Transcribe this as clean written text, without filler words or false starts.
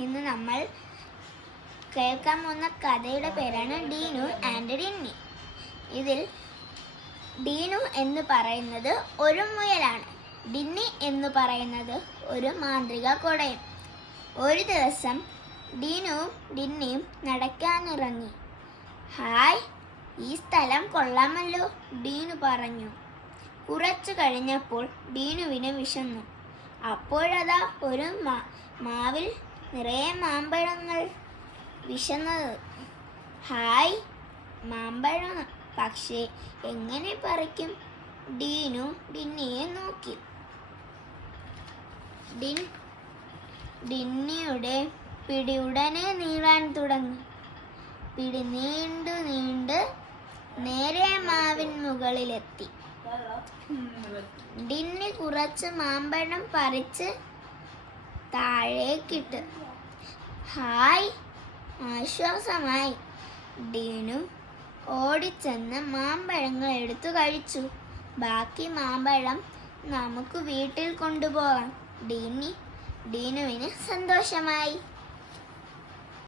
ഇന്ന് നമ്മൾ കേൾക്കാൻ പോകുന്ന കഥയുടെ പേരാണ് ഡീനു ആൻഡ് ഡിന്നി. ഇതിൽ ഡീനു എന്ന് പറയുന്നത് ഒരു മുയലാണ്. ഡിന്നി എന്ന് പറയുന്നത് ഒരു മാന്ത്രിക കുടയും. ഒരു ദിവസം ഡീനുവും ഡിന്നിയും നടക്കാനിറങ്ങി. ഹായ്, ഈ സ്ഥലം കൊള്ളാമല്ലോ, ഡീനു പറഞ്ഞു. കുറച്ചു കഴിഞ്ഞപ്പോൾ ഡീനുവിന് വിശന്നു. അപ്പോഴതാ ഒരു മാവിൽ നിറയെ മാമ്പഴങ്ങൾ വിശന്നത്. ഹായ്, മാമ്പഴം, പക്ഷേ എങ്ങനെ പറിക്കും? ഡീനു ഡിന്നിയെ നോക്കി. ഡിന്നിയുടെ പിടി ഉടനെ നീളാൻ തുടങ്ങി. പിടി നീണ്ട് നേരെ മാവിൻ മുകളിലെത്തി. ഡിന്നി കുറച്ച് മാമ്പഴം പറിച്ച് താഴേക്കിട്ട്. ഹായ്, ആശ്വാസമായി. ഡീനു ഓടിച്ചെന്ന് മാമ്പഴങ്ങൾ എടുത്തു കഴിച്ചു. ബാക്കി മാമ്പഴം നമുക്ക് വീട്ടിൽ കൊണ്ടുപോകാം. ഡീനുവിന് സന്തോഷമായി.